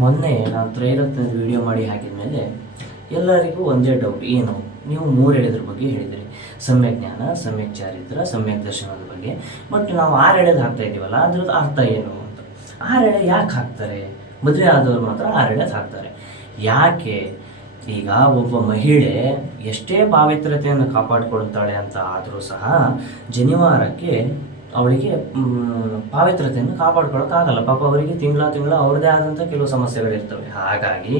ಮೊನ್ನೆ ನಾನು ತ್ರೈರತ್ನ ವಿಡಿಯೋ ಮಾಡಿ ಹಾಕಿದ ಮೇಲೆ ಎಲ್ಲರಿಗೂ ಒಂದೇ ಡೌಟ್, ಏನು ನೀವು ಮೂರು ಎಳೆದ್ರ ಬಗ್ಗೆ ಹೇಳಿದ್ರಿ, ಸಮ್ಯಕ್ ಜ್ಞಾನ, ಸಮ್ಯಕ್ ಚಾರಿತ್ರ, ಸಮ್ಯಕ್ ದರ್ಶನದ ಬಗ್ಗೆ. ಬಟ್ ನಾವು 6 ಎಳೆದು ಹಾಕ್ತಾ ಇದ್ದೀವಲ್ಲ, ಅದ್ರದ್ದು ಅರ್ಥ ಏನು ಅಂತ. 6 ಎಳೆ ಯಾಕೆ ಹಾಕ್ತಾರೆ? ಮದುವೆ ಆದವ್ರು ಮಾತ್ರ 6 ಎಳೆದು ಹಾಕ್ತಾರೆ, ಯಾಕೆ? ಈಗ ಒಬ್ಬ ಮಹಿಳೆ ಎಷ್ಟೇ ಪಾವಿತ್ರತೆಯನ್ನು ಕಾಪಾಡಿಕೊಳ್ತಾಳೆ ಅಂತ ಆದರೂ ಸಹ ಜನಿವಾರಕ್ಕೆ ಅವಳಿಗೆ ಪಾವಿತ್ರತೆಯನ್ನು ಕಾಪಾಡ್ಕೊಳ್ಳೋಕ್ಕಾಗಲ್ಲ. ಪಾಪ ಅವರಿಗೆ ತಿಂಗಳ ಅವ್ರದ್ದೇ ಆದಂಥ ಕೆಲವು ಸಮಸ್ಯೆಗಳಿರ್ತವೆ. ಹಾಗಾಗಿ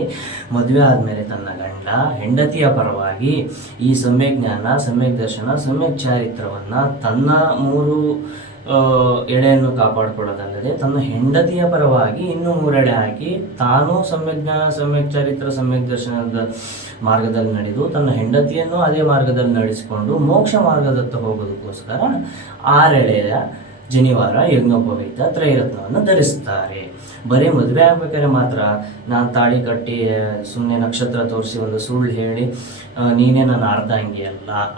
ಮದುವೆ ಆದಮೇಲೆ ತನ್ನ ಗಂಡ ಹೆಂಡತಿಯ ಪರವಾಗಿ ಈ ಸಮ್ಯಕ್ ಜ್ಞಾನ, ಸಮ್ಯಕ್ ದರ್ಶನ, ಸಮ್ಯಕ್ ಚಾರಿತ್ರವನ್ನು ತನ್ನ 3 ಎಳೆಯನ್ನು ಕಾಪಾಡಿಕೊಳ್ಳೋದಲ್ಲದೆ ತನ್ನ ಹೆಂಡತಿಯ ಪರವಾಗಿ ಇನ್ನೂ 3 ಎಳೆ ಹಾಕಿ ತಾನು ಸಮ್ಯಕ್ ಜ್ಞಾನ, ಸಮ್ಯಕ್ ಚಾರಿತ್ರ, ಸಮ್ಯಕ್ ದರ್ಶನದ ಮಾರ್ಗದಲ್ಲಿ ನಡೆದು ತನ್ನ ಹೆಂಡತಿಯನ್ನು ಅದೇ ಮಾರ್ಗದಲ್ಲಿ ನಡೆಸಿಕೊಂಡು ಮೋಕ್ಷ ಮಾರ್ಗದತ್ತ ಹೋಗೋದಕ್ಕೋಸ್ಕರ 6 ಎಳೆಯ ಜನಿವಾರ, ಯಜ್ಞೋಪವೀತ, ತ್ರೈರತ್ನವನ್ನು ಧರಿಸ್ತಾರೆ. ಬರೀ ಮದುವೆ ಆಗ್ಬೇಕಾದ್ರೆ ಮಾತ್ರ ನಾನು ತಾಳಿ ಕಟ್ಟಿ ಸುಮ್ಮನೆ ನಕ್ಷತ್ರ ತೋರಿಸಿ ಒಂದು ಸುಳ್ಳು ಹೇಳಿ ನೀನೇ ನನ್ನ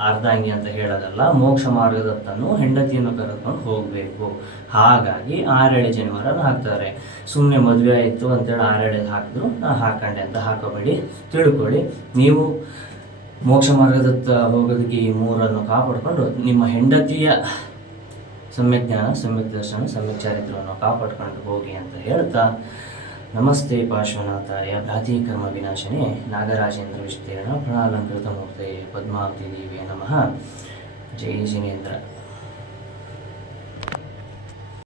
ಅರ್ಧಾಂಗಿ ಅಂತ ಹೇಳೋದಲ್ಲ. ಮೋಕ್ಷ ಮಾರ್ಗದತ್ತನ್ನು ಹೆಂಡತಿಯನ್ನು ಕರೆದುಕೊಂಡು ಹೋಗಬೇಕು. ಹಾಗಾಗಿ 6 ಎಳೆ ಜನಿವಾರನ ಹಾಕ್ತಾರೆ. ಸುಮ್ಮನೆ ಮದುವೆ ಆಯಿತು ಅಂತೇಳಿ 6 ಎಳೆ ಹಾಕಿದ್ರು ನಾನು ಹಾಕೊಂಡೆ ಅಂತ ಹಾಕೋಬೇಡಿ. ತಿಳ್ಕೊಳ್ಳಿ, ನೀವು ಮೋಕ್ಷ ಮಾರ್ಗದತ್ತ ಹೋಗೋದಕ್ಕೆ ಈ 3 ಕಾಪಾಡಿಕೊಂಡು ನಿಮ್ಮ ಹೆಂಡತಿಯ ಸಮ್ಯಕ್ ಜ್ಞಾನ, ಸಮ್ಯಕ್ ದರ್ಶನ, ಸಮ್ಯಕ್ ಚಾರಿತ್ರವನ್ನು ಕಾಪಾಡ್ಕೊಂಡು ಹೋಗಿ ಅಂತ ಹೇಳ್ತಾ, ನಮಸ್ತೆ ಪಾರ್ಶ್ವನಾಥಾಯ ಭ್ರಾತಿ ಕರ್ಮ ವಿನಾಶನೇ ನಾಗರಾಜೇಂದ್ರ ವಿಸ್ತೀರ್ಣ ಪ್ರಣಾಲಂಕೃತ ಮೂರ್ತೆ ಪದ್ಮಾವತಿ ದೇವಿಯೇ ನಮಃ. ಜೈ ಜಿನೇಂದ್ರ.